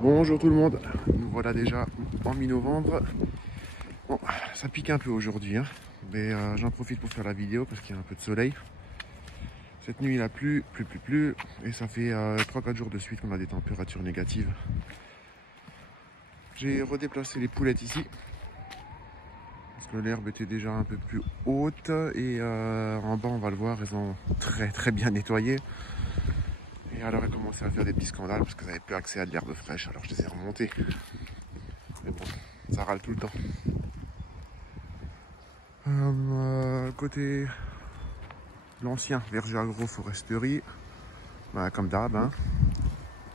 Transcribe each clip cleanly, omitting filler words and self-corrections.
Bonjour tout le monde, nous voilà déjà en mi-novembre. Bon, ça pique un peu aujourd'hui, hein, mais j'en profite pour faire la vidéo parce qu'il y a un peu de soleil. Cette nuit il a plu, et ça fait 3-4 jours de suite qu'on a des températures négatives. J'ai redéplacé les poulettes ici, parce que l'herbe était déjà un peu plus haute, et en bas on va le voir, elles ont très bien nettoyé. Et alors elles commençaient à faire des petits scandales parce qu'elles n'avaient plus accès à de l'herbe fraîche, alors je les ai remontées. Mais bon, ça râle tout le temps. Côté l'ancien verger agroforesterie, bah, comme d'hab, hein.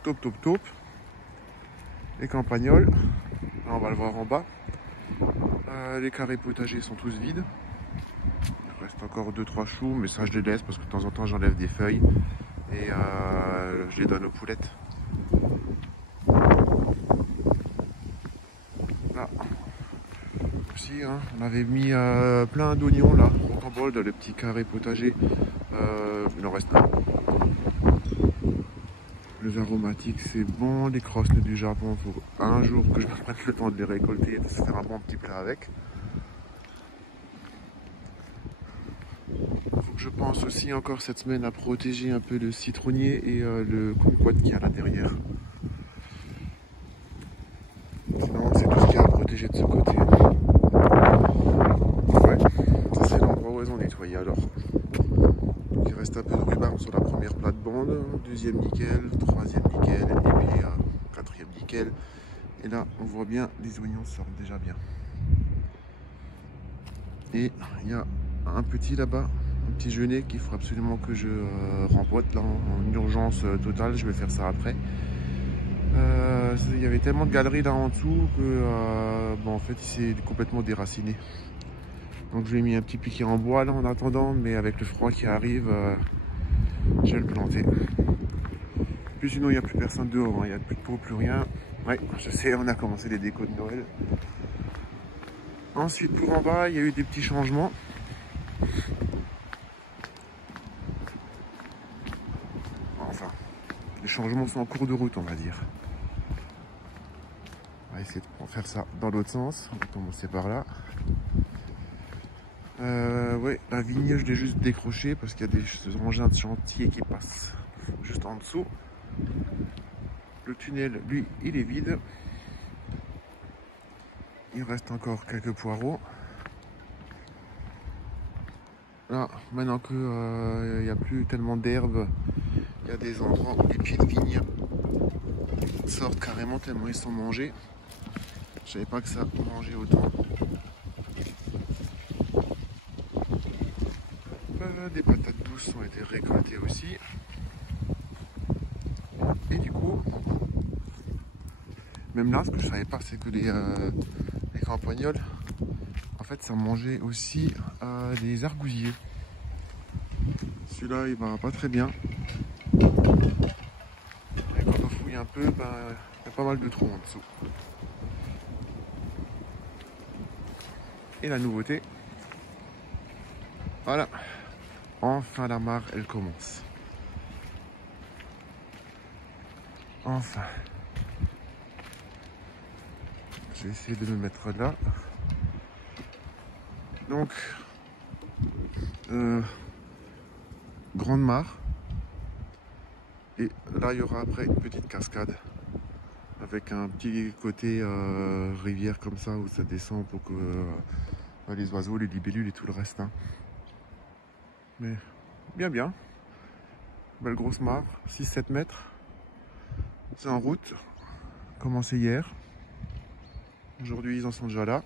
Top. Les campagnols, là, on va le voir en bas. Les carrés potagers sont tous vides. Il reste encore 2-3 choux, mais ça je les laisse parce que de temps en temps j'enlève des feuilles et je les donne aux poulettes. Là aussi, hein, on avait mis plein d'oignons là, rocambole dans le petit carré potager. Il en reste un. Les aromatiques c'est bon, les crosnes du Japon, il faut un jour que je me prenne le temps de les récolter et de se faire un bon petit plat avec. Faut que je pense aussi encore cette semaine à protéger un peu le citronnier et le kumquat qu'il y a à l'intérieur. Sinon c'est tout ce qu'il y a à protéger de ce côté. Ouais, ça c'est l'endroit où elles ont nettoyé alors. Donc il reste un peu de rhubarbe sur la première plate-bande, deuxième nickel, troisième nickel et puis quatrième nickel. Et là on voit bien les oignons sortent déjà bien. Et il y a un petit là-bas, un petit genêt qu'il faut absolument que je rempote là en urgence totale, je vais faire ça après. Il y avait tellement de galeries là en dessous que bon, en fait il s'est complètement déraciné. Donc je lui ai mis un petit piquet en bois là en attendant, mais avec le froid qui arrive, je vais le planter. Puis sinon il n'y a plus personne dehors, hein. Il n'y a plus de peau, plus rien. Ouais, je sais, on a commencé les décos de Noël. Ensuite pour en bas, il y a eu des petits changements. Enfin, les changements sont en cours de route, on va dire. On va essayer de faire ça dans l'autre sens. On va commencer par là. Ouais, la vigne, je l'ai juste décroché parce qu'il y a des engins de chantier qui passent juste en dessous. Le tunnel, lui, il est vide. Il reste encore quelques poireaux. Là, maintenant qu'il n'y a plus tellement d'herbe, il y a des endroits où les pieds de vigne sortent carrément tellement ils sont mangés. Je savais pas que ça mangeait autant. Des patates douces ont été récoltées aussi. Et du coup, même là, ce que je savais pas, c'est que les campagnols, en fait, ça mangeait aussi des argousiers. Celui-là, il va pas très bien. Et quand on fouille un peu, ben, il y a pas mal de trous en dessous. Et la nouveauté, voilà, enfin la mare, elle commence. Enfin. Je vais essayer de me mettre là. Donc, grande mare. Et là, il y aura après une petite cascade. Avec un petit côté rivière comme ça où ça descend pour que les oiseaux, les libellules et tout le reste. Hein. Mais bien. Belle grosse mare, 6-7 mètres. C'est en route. Commencé hier. Aujourd'hui, ils en sont déjà là.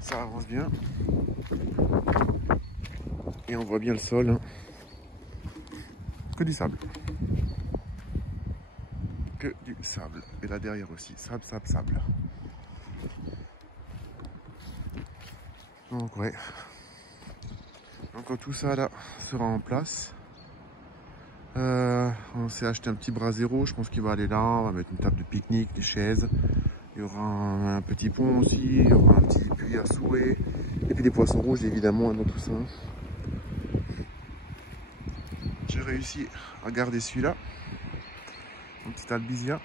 Ça avance bien. Et on voit bien le sol. Hein. Que du sable. Que du sable. Et là derrière aussi. Sable. Donc ouais. Donc quand tout ça là sera en place, on s'est acheté un petit brasero. Je pense qu'il va aller là. On va mettre une table de pique-nique, des chaises. Il y aura un petit pont aussi. Il y aura un petit puits à souhait. Et puis des poissons rouges évidemment dans tout ça. J'ai réussi à garder celui-là. un petit albizia,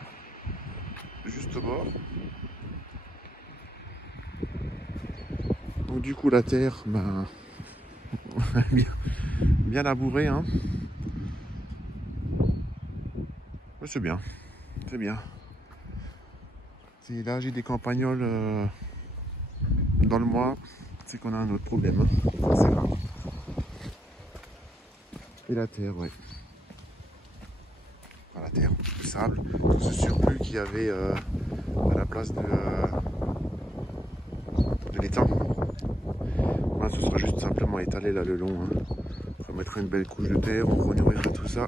juste au bord. Donc du coup la terre, ben, bien labourée, hein. Ouais, c'est bien, c'est bien. Et là j'ai des campagnols dans le mois, c'est qu'on a un autre problème, hein. C'est grave. Et la terre, ouais. Enfin, la terre, le sable, tout ce surplus qu'il y avait à la place de l'étang. Là, ce sera juste simplement étalé là le long, hein. On mettra une belle couche de terre, on renourrira tout ça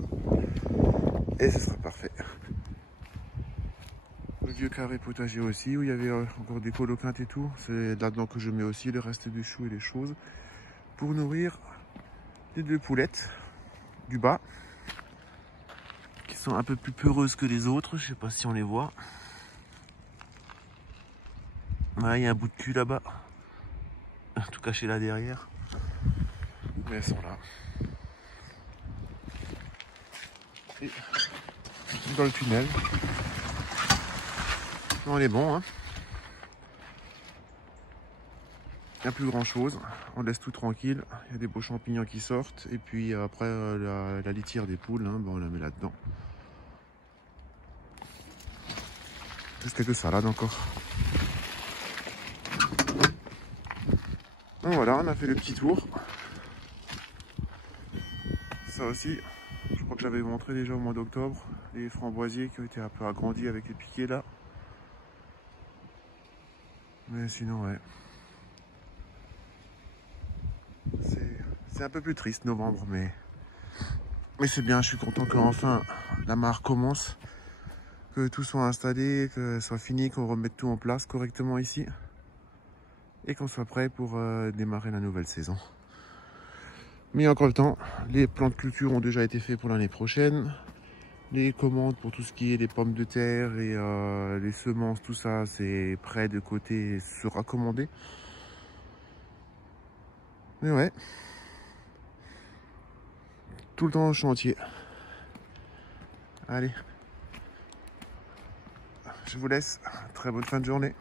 et ce sera parfait. Le vieux carré potager aussi où il y avait encore des coloquintes et tout, c'est là-dedans que je mets aussi le reste du chou et les choses pour nourrir les 2 poulettes du bas qui sont un peu plus peureuses que les autres. Je sais pas si on les voit. Ouais, il y a un bout de cul là-bas, tout caché là derrière, mais elles sont là. Et dans le tunnel, on est bon, hein. Il n'y a plus grand chose, on laisse tout tranquille, il y a des beaux champignons qui sortent et puis après la litière des poules, hein, ben, on la met là-dedans. Reste quelques salades encore. Donc voilà, on a fait le petit tour. Ça aussi, je crois que j'avais montré déjà au mois d'octobre, les framboisiers qui ont été un peu agrandis avec les piquets là. Mais sinon ouais. C'est un peu plus triste novembre, mais c'est bien, je suis content qu'enfin la mare commence, que tout soit installé, que ce soit fini, qu'on remette tout en place correctement ici et qu'on soit prêt pour démarrer la nouvelle saison. Mais il y a encore le temps, les plans de culture ont déjà été faits pour l'année prochaine, les commandes pour tout ce qui est les pommes de terre et les semences, tout ça c'est prêt de côté, sera commandé. Mais ouais, tout le temps en chantier. Allez, je vous laisse. Très bonne fin de journée.